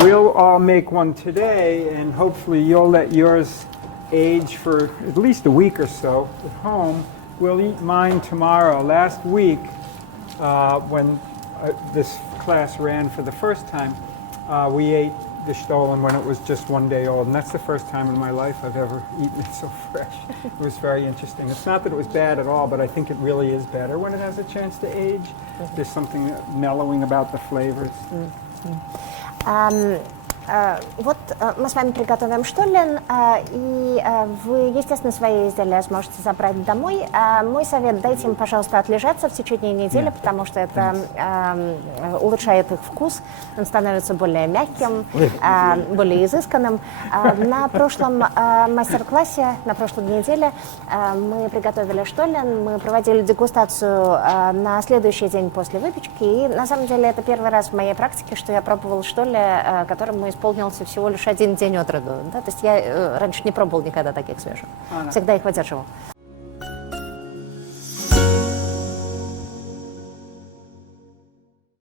We'll all make one today, and hopefully you'll let yours age for at least a week or so at home. We'll eat mine tomorrow. Last week, when this class ran for the first time, we ate the штоллен when it was just 1 day old, and that's the first time in my life I've ever eaten it so fresh. It was very interesting. It's not that it was bad at all, but I think it really is better when it has a chance to age. There's something mellowing about the flavors. Вот мы с вами приготовим штоллен, и вы, естественно, свои изделия сможете забрать домой. Мой совет: дайте им, пожалуйста, отлежаться в течение недели, потому что это улучшает их вкус, он становится более мягким, более изысканным. На прошлом мастер-классе, на прошлой неделе мы приготовили штоллен, мы проводили дегустацию на следующий день после выпечки, и на самом деле это первый раз в моей практике, что я пробовала штоллен, которому исполнился всего лишь 1 день от роду. Да? То есть я раньше не пробовал никогда таких свежих. Всегда их выдерживал.